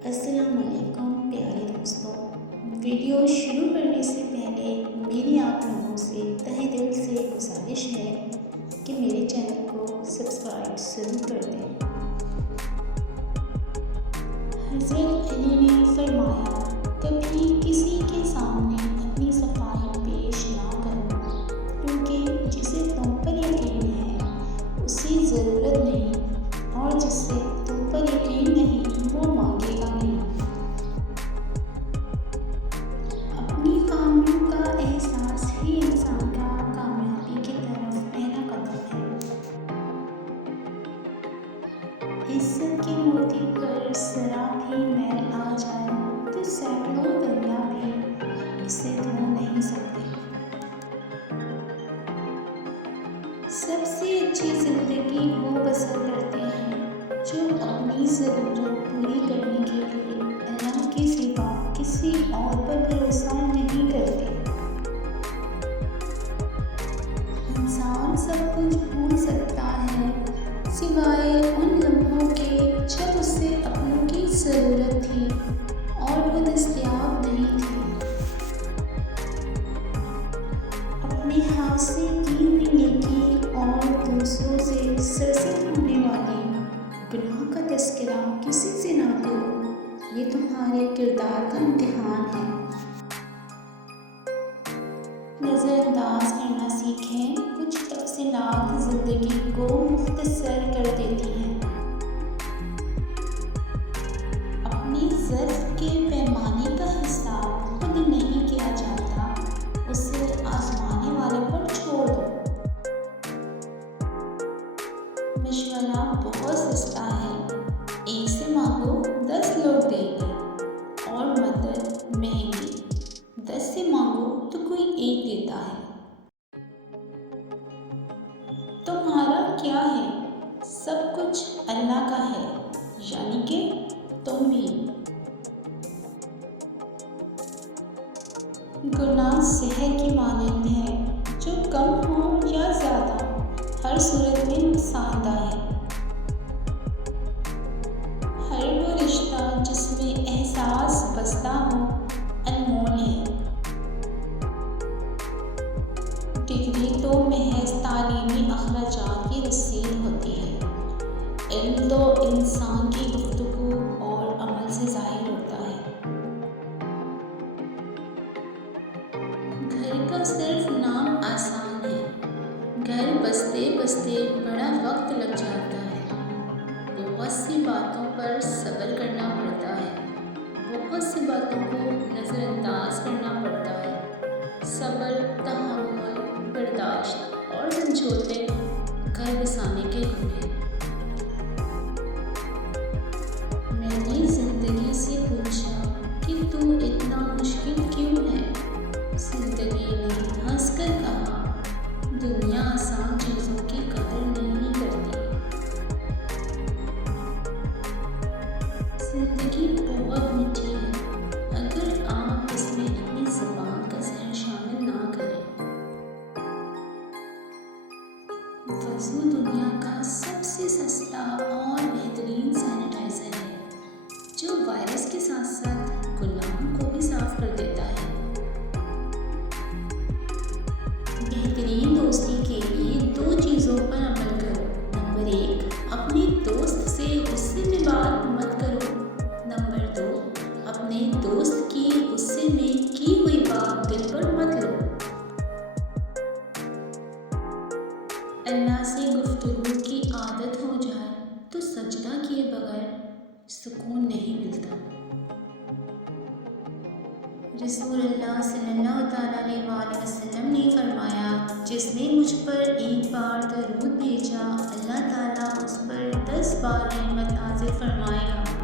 السلام علیکم پیارے دوستوں، ویڈیو شروع کرنے سے پہلے میری آپ لوگوں سے تہہ دل سے گزارش ہے کہ میرے چینل کو سبسکرائب ضرور کر دیں۔ حضرت علی نے فرمایا، کبھی کسی کے سامنے اپنی صفائی پیش نہ کرو، کیونکہ جسے تم پر یقین ہے اسی ضرورت نہیں، اور جس سے تم پر یقین نہیں وہ مانگے گا نہیں۔ اپنی خامیوں کا احساس ہی انسان کا کامیابی کی طرف پہلا قدم ہے۔ عزت کی موتی پر ذرا بھی میل آ جائے تو سینکڑوں دریا بھی اسے دھو نہیں سکتے۔ سب سے اچھی زندگی وہ بسر کرتے ہیں جو اپنی ضرورت پوری کرنے کے لیے اللہ کے سوا کسی اور پر بھروسہ نہیں کرتے۔ انسان سب کچھ بھول سکتا ہے سوائے ان لمحوں کے جب اسے اپنوں کی ضرورت تھی اور وہ دستیاب نہیں تھی۔ اپنے ہاتھ سے کی ہوئی نیکی اور دوسروں سے سرزد ہونے والی گناہ کا تذکرہ کسی سے نہ کرو، یہ تمہارے کردار کا امتحان ہے۔ نظر انداز کرنا سیکھیں، کچھ تفصیلات زندگی کو مختصر کر دیتی ہیں۔ اپنی ظرف کے پیمانے کا حساب خود نہیں کیا جاتا، اسے آزمانے والے پر چھوڑ دو۔ مشورہ بہت سستا ہے، ایک سے مانگو 10 لوگ دیں گے، اور مدد مہنگی، 10 سے مانگو تو کوئی ایک دیتا ہے۔ تمہارا کیا ہے؟ سب کچھ اللہ کا ہے، یعنی کہ تم بھی۔ گناہ زہر کی مانند ہے، جو کم ہو یا زیادہ ہر صورت میں نقصان دہ ہے۔ ہر وہ رشتہ جس میں احساس بستا ہو انمول ہے۔ ڈگری تو محض تعلیمی اخراجات کی رسید ہوتی ہے، علم تو انسان کی گفتگو اور عمل سے ظاہر ہوتا ہے۔ گھر کا صرف نام آسان ہے، گھر بستے بستے بڑا وقت لگ جاتا ہے۔ بہت سی باتوں پر صبر کرنا پڑتا ہے، بہت سی باتوں کو نظر انداز کرنا پڑتا ہے۔ صبر، تحمل، برداشت اور سمجھوتے گھر بسانے کے گن ہیں۔ میں نے زندگی سے پوچھا کہ تو اتنا مشکل کیوں ہے؟ زندگی نے ہنس کر کہا، دنیا آسان چیزوں کی قدر نہیں کرتی۔ زندگی بہت میٹھی ہے، اگر آپ اس میں اپنی زبان کا زہر شامل نہ کریں۔ وضو دنیا کا سب سے سستا اور بہترین سینیٹائزر ہے، جو وائرس کے ساتھ ساتھ گناہوں کو بھی صاف کر دیتا ہے۔ بہترین دوستی کے لیے 2 چیزوں پر عمل کرو۔ نمبر 1، اپنے دوست سے غصے میں بات مت کرو۔ نمبر 2، اپنے دوست کی غصے میں کی ہوئی بات دل پر مت لو۔ اللہ سے گفتگو کی عادت ہو جائے تو سجدہ کیے بغیر سکون نہیں ملتا۔ رسول اللہ صلی اللہ تعالیٰ علیہ وآلہ وسلم نے فرمایا، جس نے مجھ پر ایک بار درود بھیجا اللہ تعالیٰ اس پر 10 بار رحمت نازل فرمائے گا۔